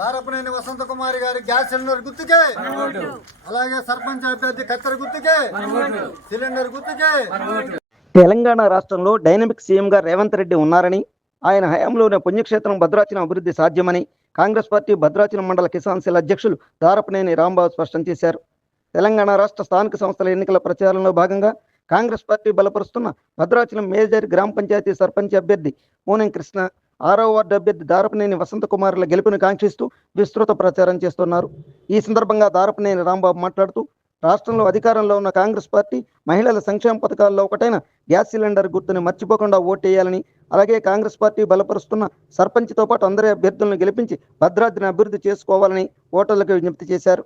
దారపనేని వసంత కుమారి గారి gas cylinder గుర్తుకే. అలాగే సర్పంచ్ అభ్యర్థి కత్తెర గుర్తుకే. సిలిండర్ గుర్తుకే. తెలంగాణ రాష్ట్రంలో డైనమిక్ సీఎంగా రేవంత్ రెడ్డి ఉన్నారని ఆయన హయాంలోనే పుణ్యక్షేత్రం భద్రాచలం అభివృద్ధి సాధ్యమని కాంగ్రెస్ పార్టీ భద్రాచలం మండల కిసాన్ సెల్ అధ్యక్షులు దారపనేని రాంబాబు స్పష్టం చేశారు. తెలంగాణ రాష్ట్ర స్థానిక సంస్థల ఎన్నికల ప్రచారంలో భాగంగా కాంగ్రెస్ పార్టీ బలపరుస్తున్న భద్రాచలం మేజర్ గ్రామ పంచాయతీ సర్పంచ్ అభ్యర్థి పూనం కృష్ణ ఆరో వార్డు అభ్యర్థి దారపనేని వసంతకుమార్ల గెలుపును కాంక్షిస్తూ విస్తృత ప్రచారం చేస్తున్నారు. ఈ సందర్భంగా దారపనేని రాంబాబు మాట్లాడుతూ రాష్ట్రంలో అధికారంలో ఉన్న కాంగ్రెస్ పార్టీ మహిళల సంక్షేమ పథకాల్లో ఒకటైన గ్యాస్ సిలిండర్ గుర్తుని మర్చిపోకుండా ఓటేయాలని అలాగే కాంగ్రెస్ పార్టీ బలపరుస్తున్న సర్పంచ్తో పాటు అందరి అభ్యర్థులను గెలిపించి భద్రాద్రిని అభివృద్ధి చేసుకోవాలని ఓటర్లకు విజ్ఞప్తి చేశారు.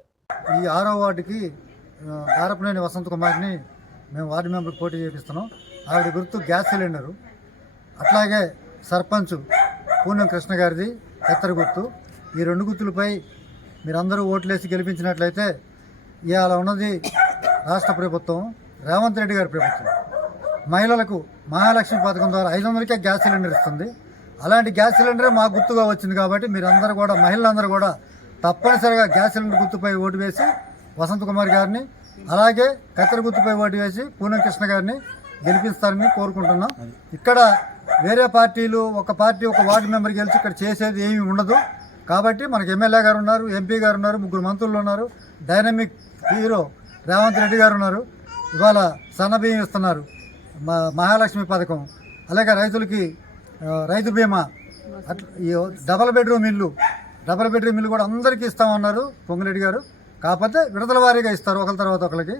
ఈ ఆరో వార్డుకి దారపనేని వసంత కుమార్ని మేము వార్డు మెంబర్ పోటీ చేపిస్తున్నాం. ఆవిడ గుర్తు గ్యాస్ సిలిండరు అట్లాగే సర్పంచ్ పూనం కృష్ణ గారిది ఎత్తర గుర్తు. ఈ రెండు గుర్తులపై మీరందరూ ఓట్లేసి గెలిపించినట్లయితే ఇవాళ ఉన్నది రాష్ట్ర ప్రభుత్వం రేవంత్ రెడ్డి గారి ప్రభుత్వం. మహిళలకు మహాలక్ష్మి పథకం ద్వారా ఐదు వందలకే గ్యాస్ సిలిండర్ ఇస్తుంది. అలాంటి గ్యాస్ సిలిండరే మాకు గుర్తుగా వచ్చింది కాబట్టి మీరందరూ కూడా మహిళలందరూ కూడా తప్పనిసరిగా గ్యాస్ సిలిండర్ గుర్తుపై ఓటు వేసి వసంత్ కుమార్ గారిని అలాగే కత్తెర గుర్తుపై ఓటు వేసి పూనం కృష్ణ గారిని గెలిపిస్తారని కోరుకుంటున్నాం. ఇక్కడ వేరే పార్టీలు ఒక పార్టీ ఒక వార్డు మెంబర్ గెలిచి ఇక్కడ చేసేది ఏమీ ఉండదు. కాబట్టి మనకు ఎమ్మెల్యే గారు ఉన్నారు ఎంపీ గారు ఉన్నారు ముగ్గురు మంత్రులు ఉన్నారు డైనమిక్ హీరో రేవంత్ రెడ్డి గారు ఉన్నారు. ఇవాళ సన్నబియ్యం ఇస్తున్నారు మా మహాలక్ష్మి పథకం. అలాగే రైతులకి రైతు బీమా ఈ డబల్ బెడ్రూమ్ ఇల్లు డబల్ బెడ్రూమ్ ఇల్లు కూడా అందరికీ ఇస్తామన్నారు పొంగిరెడ్డి గారు. కాకపోతే విడతల వారీగా ఇస్తారు ఒకరి తర్వాత ఒకరికి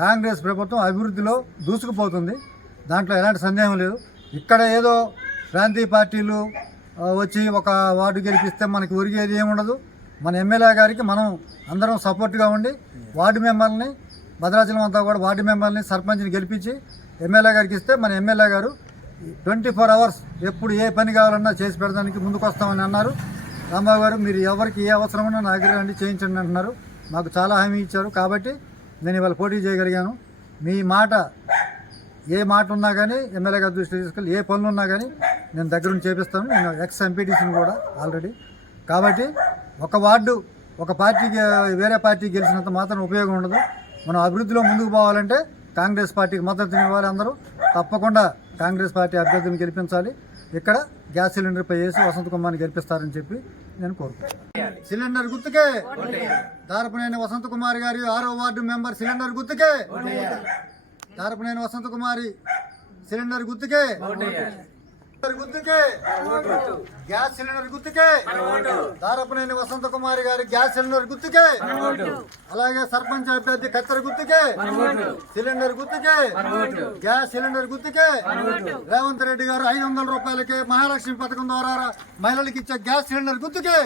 కాంగ్రెస్ ప్రభుత్వం అభివృద్ధిలో దూసుకుపోతుంది. దాంట్లో ఎలాంటి సందేహం లేదు. ఇక్కడ ఏదో ప్రాంతీయ పార్టీలు వచ్చి ఒక వార్డు గెలిపిస్తే మనకి ఒరిగేది ఏముండదు. మన ఎమ్మెల్యే గారికి మనం అందరం సపోర్ట్గా ఉండి వార్డు మెంబర్ని భద్రాచలం అంతా కూడా వార్డు మెంబర్ని సర్పంచ్ని గెలిపించి ఎమ్మెల్యే గారికి ఇస్తే మన ఎమ్మెల్యే గారు ట్వంటీ ఫోర్ అవర్స్ ఎప్పుడు ఏ పని కావాలన్నా చేసి పెడడానికి ముందుకు వస్తామని అన్నారు. రాంబాబు గారు మీరు ఎవరికి ఏ అవసరం ఉన్నా నా దగ్గర రండి చేయించండి అంటున్నారు. మాకు చాలా హామీ ఇచ్చారు. కాబట్టి నేను ఇవాళ పోటీ చేయగలిగాను. మీ మాట ఏ మాట ఉన్నా కానీ ఎమ్మెల్యే గారి దృష్టి తీసుకెళ్ళి ఏ పనులు ఉన్నా కానీ నేను దగ్గరుండి చేపిస్తాను. నేను ఎక్స్ ఎంపీటీసీని కూడా ఆల్రెడీ కాబట్టి ఒక వార్డు ఒక పార్టీకి వేరే పార్టీ గెలిచినంత మాత్రం ఉపయోగం ఉండదు. మనం అభివృద్ధిలో ముందుకు పోవాలంటే కాంగ్రెస్ పార్టీకి మద్దతు ఇవ్వాలి అందరూ. తప్పకుండా కాంగ్రెస్ పార్టీ అభ్యర్థులను గెలిపించాలి. ఇక్కడ గ్యాస్ సిలిండర్పై వేసి వసంత కుమార్ని గెలిపిస్తారని చెప్పి నేను కోరుకుంటున్నాను. సిలిండర్ గుర్తుకే. దారపనేని వసంత కుమార్ గారి ఆరో వార్డు మెంబర్ సిలిండర్ గుర్తుకే. దారపనేని వసంత కుమారి సిలిండర్ గుర్తుకే. గుర్తుకే. గ్యాస్ సిలిండర్ గుర్తుకే. దారపనేని వసంత కుమారి గారి గ్యాస్ సిలిండర్ గుర్తుకే. అలాగే సర్పంచ్ అభ్యర్థి కత్తెర గుర్తుకే. సిలిండర్ గుర్తుకే. గ్యాస్ సిలిండర్ గుర్తుకే. రేవంత్ రెడ్డి గారు ఐదు వందల రూపాయలకి మహాలక్ష్మి పథకం ద్వారా మహిళలకు ఇచ్చే గ్యాస్ సిలిండర్ గుర్తుకే.